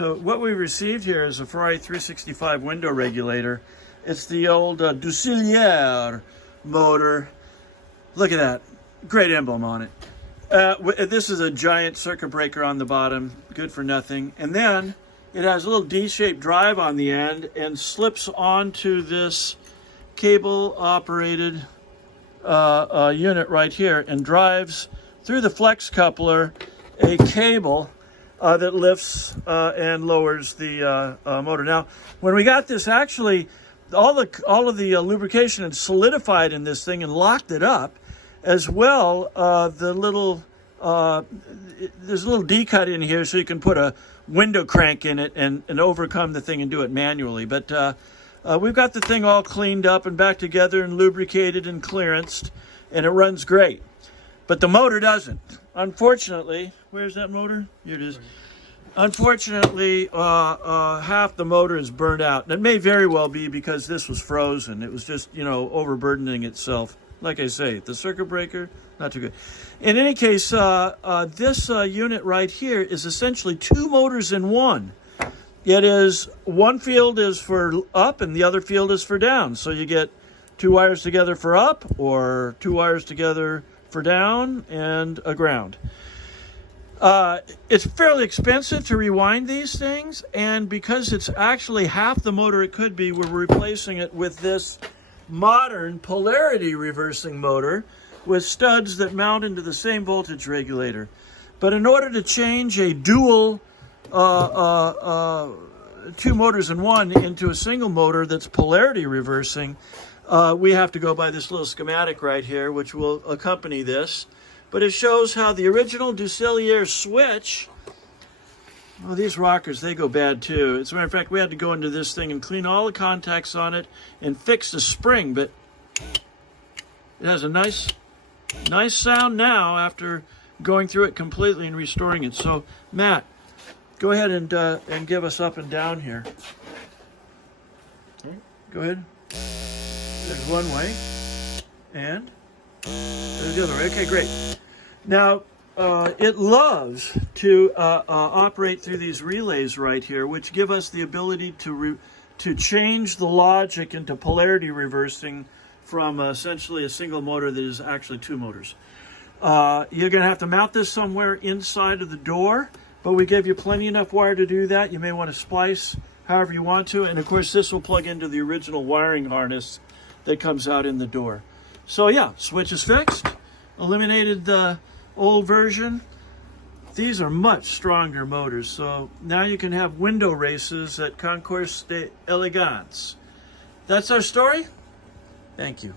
So what we received here is a Ferrari 365 window regulator. It's the old Dusselier motor. Look at that. Great emblem on it. This is a giant circuit breaker on the bottom, good for nothing. And then it has a little D-shaped drive on the end and slips onto this cable-operated unit right here and drives through the flex coupler a cable that lifts and lowers the motor. Now, when we got this, actually, all of the lubrication had solidified in this thing and locked it up. As well, there's a little D-cut in here so you can put a window crank in it and overcome the thing and do it manually. But we've got the thing all cleaned up and back together and lubricated and clearanced, and it runs great. But the motor doesn't. Unfortunately, where's that motor? Here it is. Unfortunately, half the motor is burned out. And it may very well be because this was frozen. It was just, overburdening itself. Like I say, the circuit breaker, not too good. In any case, this unit right here is essentially two motors in one. It is, one field is for up and the other field is for down. So you get two wires together for up or two wires together for down and a ground. It's fairly expensive to rewind these things, and because it's actually half the motor it could be, we're replacing it with this modern polarity reversing motor with studs that mount into the same voltage regulator. But in order to change a dual two motors in one into a single motor that's polarity reversing, we have to go by this little schematic right here, which will accompany this. But it shows how the original Dusselier switch, well, these rockers, they go bad too. As a matter of fact, we had to go into this thing and clean all the contacts on it and fix the spring, but it has a nice sound now after going through it completely and restoring it. So, Matt, go ahead and give us up and down here. Go ahead. There's one way, and there's the other way. Okay, great. Now, it loves to operate through these relays right here, which give us the ability to change the logic into polarity reversing from essentially a single motor that is actually two motors. You're going to have to mount this somewhere inside of the door, but we give you plenty enough wire to do that. You may want to splice however you want to, and of course this will plug into the original wiring harness that comes out in the door. So yeah, switch is fixed, eliminated the old version. These are much stronger motors, so now you can have window races at Concours d'Elegance. That's our story. Thank you.